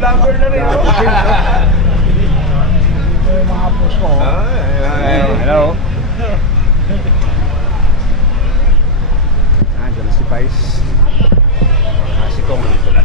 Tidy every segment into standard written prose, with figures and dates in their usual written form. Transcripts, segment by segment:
vlogger na rin. Mga post ko. Hello. Diyan na si Pais. Sikong.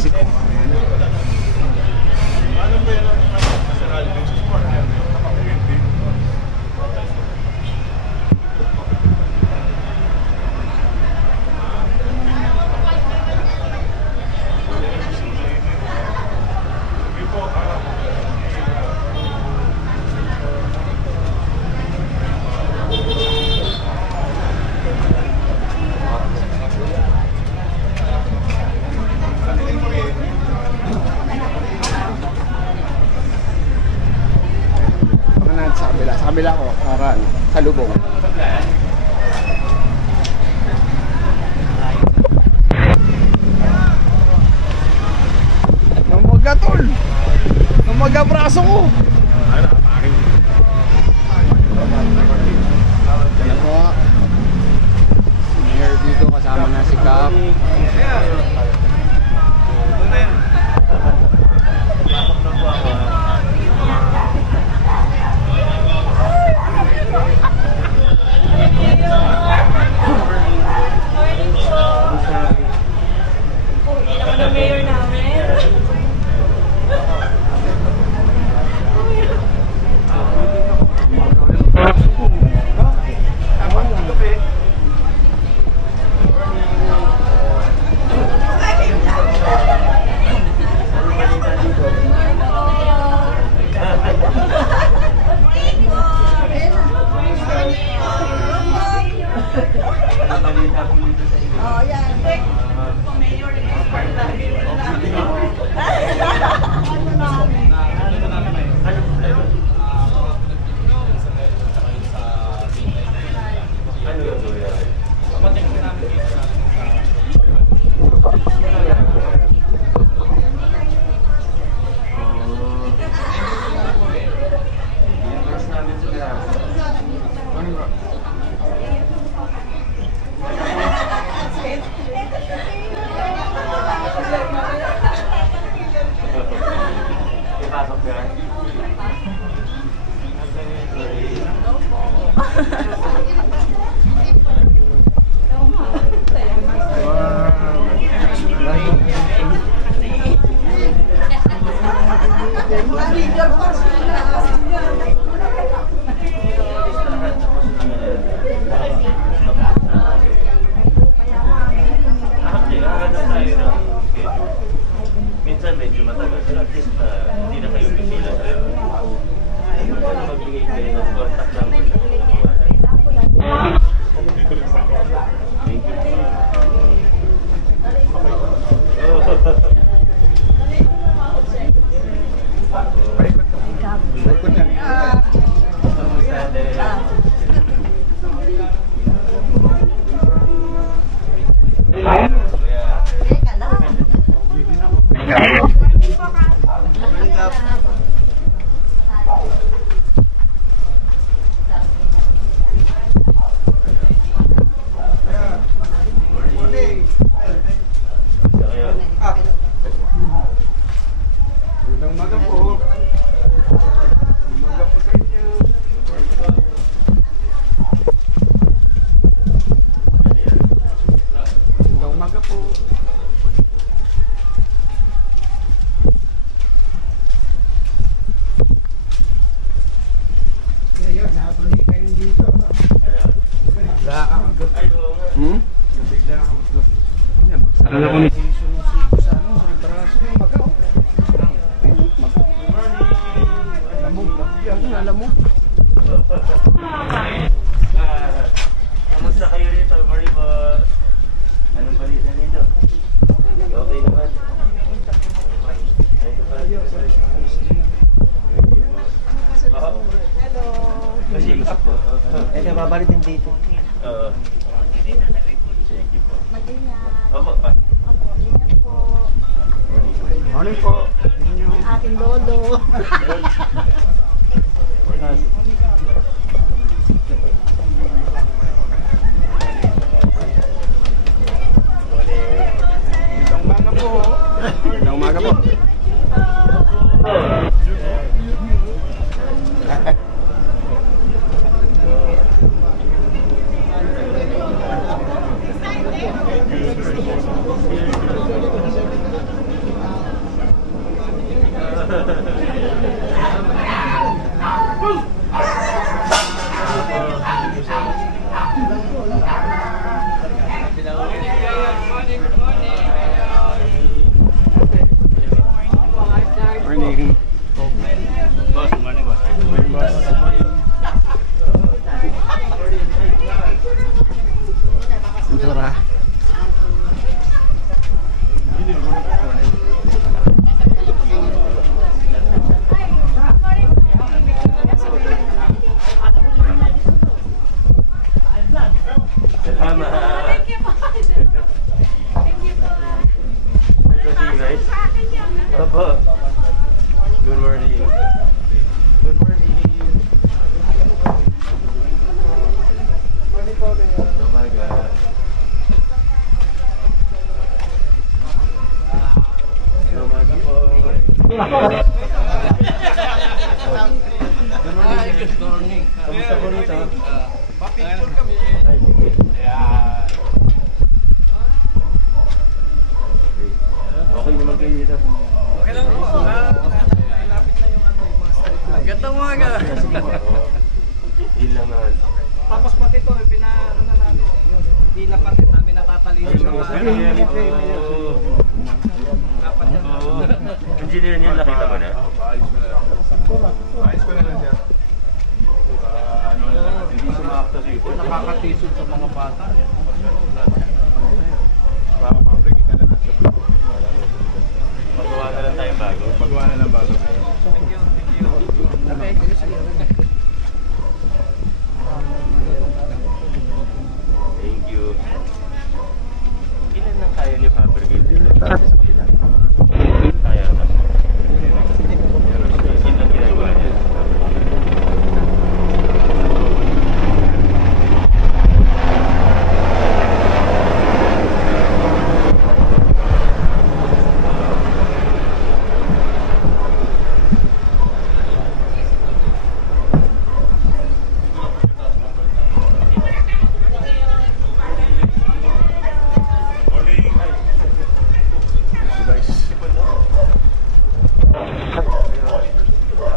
Sikong. Ano ba yan? Sa kabila ko, para sa lubong. Namaga tol! Namaga braso ko! Yan po. Si Mayor dito, kasama na si Cap. Minsan medyo matagal sila, at least hindi na kayo bisila sa'yo. Ayun po na magbigay kayo ng contact number sa mga. Thank you. Akala ko ni Kamusta kayo rito, Maribor? Anong balita nito? Okay naman? Hello. Eh, babalik din dito. Oo. Sige po. Opo. morning po. Aking lolo. Magandang umaga po. Magandang umaga po. Morning. Boss, morning boss. Morning, boss. Ventura. Salamat. Thank you po. Thank you po. Nice to see you guys. Opo. Good morning. Good morning. Oh my God. Oh my God po. Good morning. Kamusta po rito? Pa-picture kami. Ay, sige. Okay naman kayo dito. Okay lang po. Lapit na yung ano, mga street light. Ganda mo aga. Ilang naman. Tapos pati ito, pinaano na namin. Hindi lang pati namin natatalino yung mga dapat yan. Engineer niya, nakita mo na? Ayos ko na lang siya. Hindi sumakta siya. Nakakatisod sa mga bata. Papabrigita na natin. Magawa na lang tayong bago. Pagawa na lang bago. Thank you. Thank you. Thank you. Ilan lang kaya niyo fabricate dito? Kaya na. Yun lang ginagawa niya.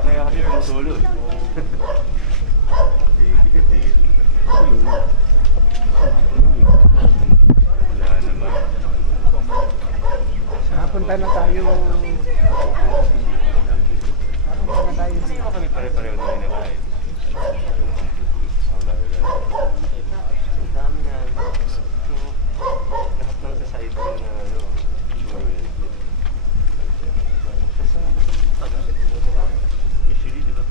Kaya kasi solo. Sige, sige. Wala naman. Napunta na tayo. Napunta na tayo. Hindi naman kami pare-pareho na rin nakain. Ang dami na. So, lahat ng sa side ko na ano. Usually, di ba?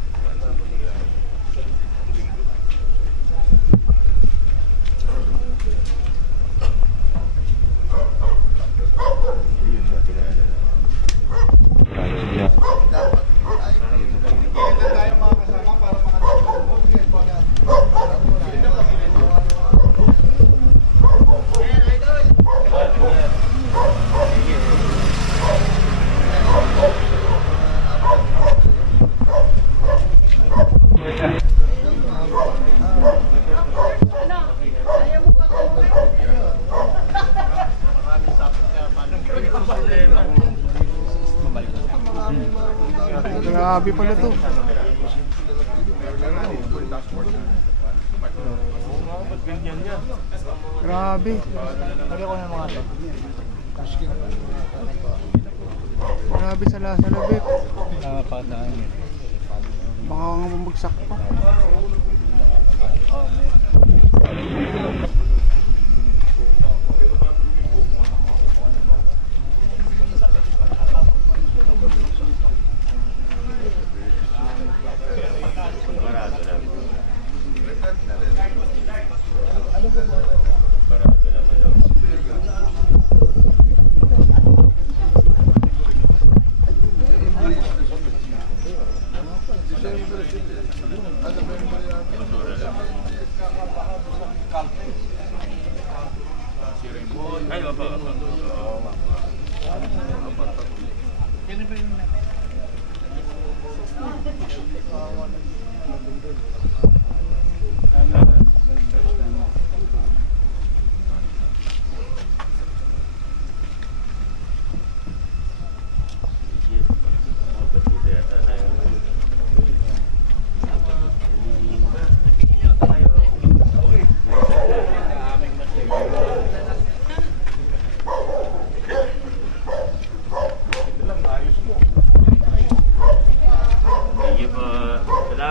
Yun na, tinala. Tayo mga kasama para Grabe pala to. Oo nga, ba't ganyan niya? Grabe. Lagyan ko ng mga ito. Grabe sa labit. Pataan yun. Baka nga bumagsak pa. Barado lang. Barado lang ano. Basura lang. Ay, opo. Yan ba yung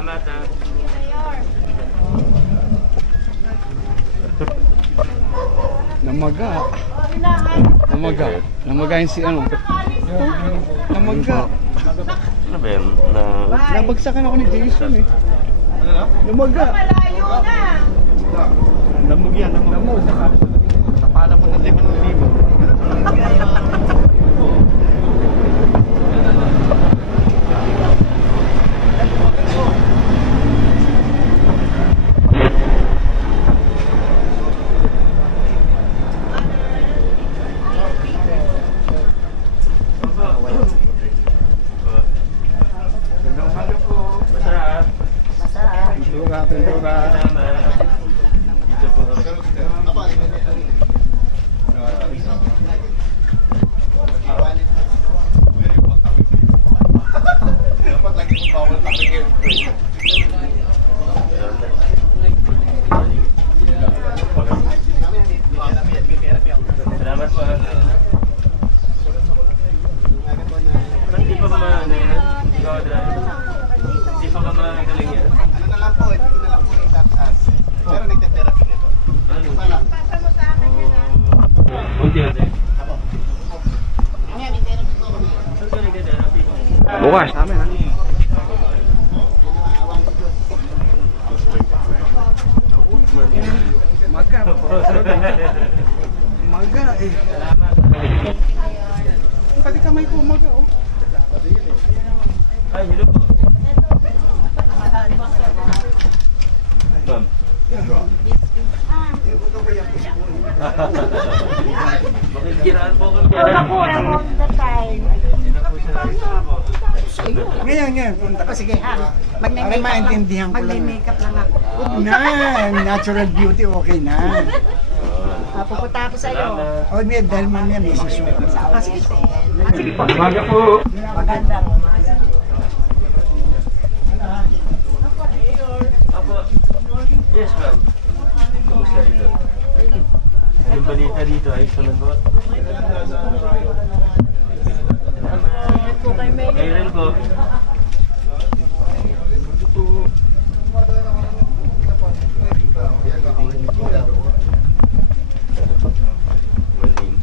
Salamat ha. Namaga. Namaga. Namaga yung si ano. Namaga. Ano ba yan? Nabagsakan ako ni Jason eh. Namaga. Malayo na. Lamog yan. Lamog. Napala mo ng 5,000. Salamat po. Hindi pa ba ano yan? Ikaw, drive? Hindi pa ba magaling yan? Ano na lang po, hindi ko na lang po i-tap-as. Pero nagte-therapy nito. Ano? Pala. Unti-unti. Saan ka nagte-therapy? Bukas. Amin ha. Maga. Maga eh. Pati kamay ko maga oh. Ay, hello po. Ma'am. Makikiraan po kami. Wala po, I'm all the time. Hindi na po siya nakikita po. Ngayon, punta ka. Sige ha. Para maintindihan ko lang. Mag-makeup lang ako. Huwag na. Natural beauty, okay na. Pupunta ako sa'yo. Salamat. O, may dahil mamaya may sisyo. Sige po. Umaga po. Magandang umaga. Apo. Yes, ma'am. Kumusta dito? Anong balita dito? Ayos naman po? Salamat. Kayo rin po. Maling.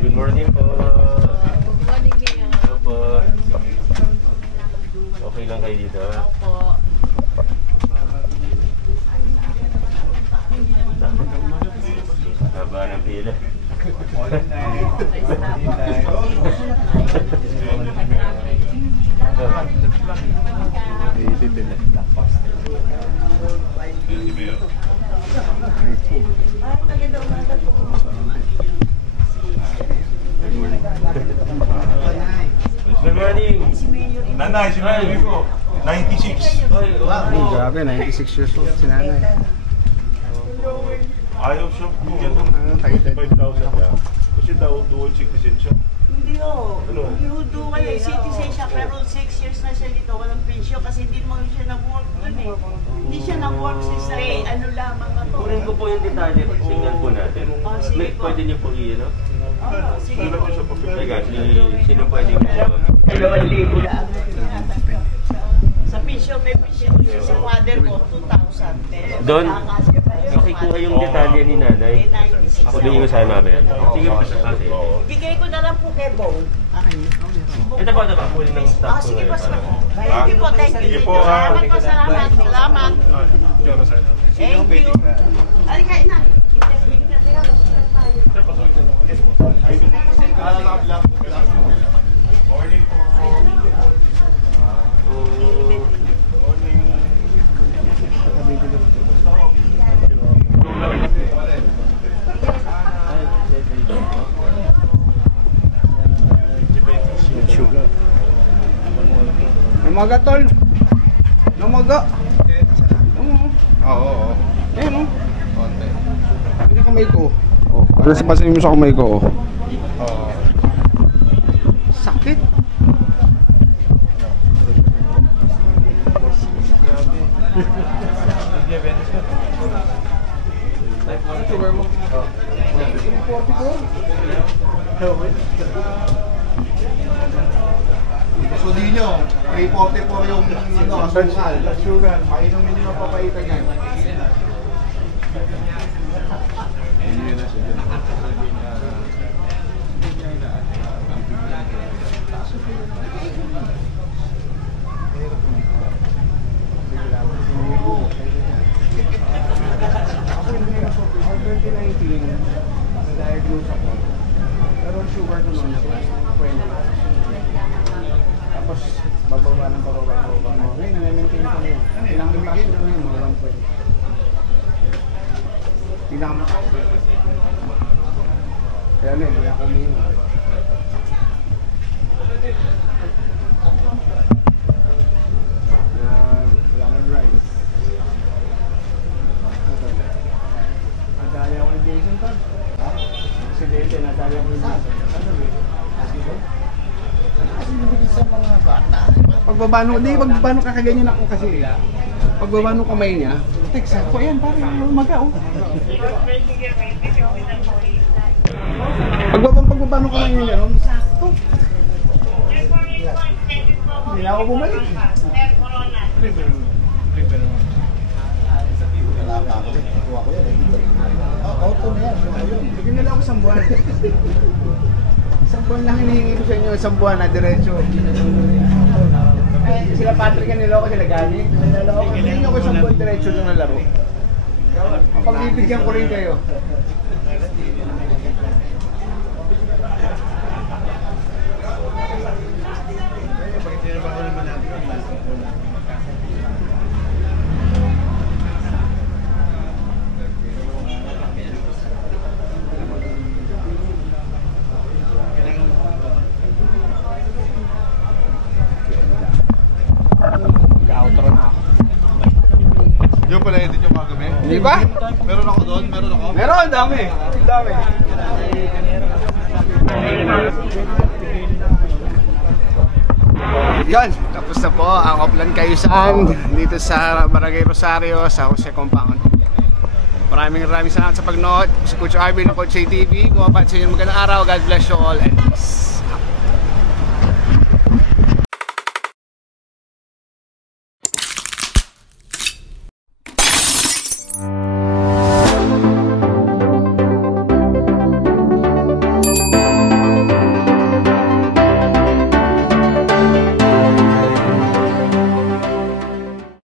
Good morning po. Good morning, Mia. Opo. Okay lang kayo dito? Opo. Haba ng pila. Good morning. Nanay, si Mary ko, 96. Oy, Oh, grabe, 96 years old si nanay. Ayaw siya bigyan ng 5,000 niya. Kasi daw dual citizen siya. Hindi ho. Ano? Hindi ho do kaya citizen siya pero 6 years na siya dito. Walang pensyon kasi hindi mo siya nag-work dun eh. Hindi siya nag-work sa ano lamang ako. kunin ko po yung detalye. Tingnan po natin. Oh, sige May, po. pwede niyo po i-ano? Oh, sige Sulat po. niya sa papel. Teka, sino pwede mo? Sa pensyon, may pensyon sa father ko, 2,000 pesos. Doon? Makikuha Makikuha yung detalye ni nanay. Eh, 96 Ako din yung sa'yo mamaya. Sige po. Okay. Bigay ko na lang po kay Bong. Ito po, kunin ng staff ko Sige po, ngayon. thank you po, thank you. Sige po, ha. Salamat po, salamat. Salamat. Thank you. Halika, ina. Namaga tol. Namaga. Oo. Ayun oh. Konti. Hindi kamay ko. Oh, ano sa pasin mo sa kamay ko? Oh. Oo. Sakit. sugar mo. 344. So di nyo, 344 yung asukal. Sugar. Painumin nyo ang papaitan yan. Ako yung nila so, 2019, na-diagnose ako. Pero ang sugar ko noon, 20. Tapos, bababa ng bababa. Ngayon, na-maintain ko ngayon. Ilang lumaki ko ngayon, mga 1.5. Pinakamataas. Kaya na, hindi ako umiinom. Lemon rice. Nadali ako ni Jason pa. Aksidente, nadali ako ni Jason. Ano ba? Sa mga bata. Pagbabano, di pagbabano kakaganyan ako kasi. Pagbabano kamay niya, text ako, ayan, parang umaga, oh. Pagbabano kamay niya, no? Sakto. Hindi na ako bumalik. Wala pa ako rin. Kuha ko yan. Auto na yan. Bigyan nila ako 1 buwan. 1 buwan lang hinihingi ko sa inyo, 1 buwan na diretso. Sila Patrick and niloko sila Gani. Hinihingi ako 1 buwan diretso lang na laro. Pagbibigyan ko rin kayo. Outro na ako. Yung pala edit yung kagabi? Hindi ba? Meron ako doon? Meron ako? Meron, dami. Dami. Yan, tapos na po ang Oplan Cayusan dito sa Barangay Rosario sa Jose Compound. Maraming salamat sa pagnood. Si Coach Arvin ng Coach ATV. Bumabat sa inyo magandang araw. God bless you all and peace.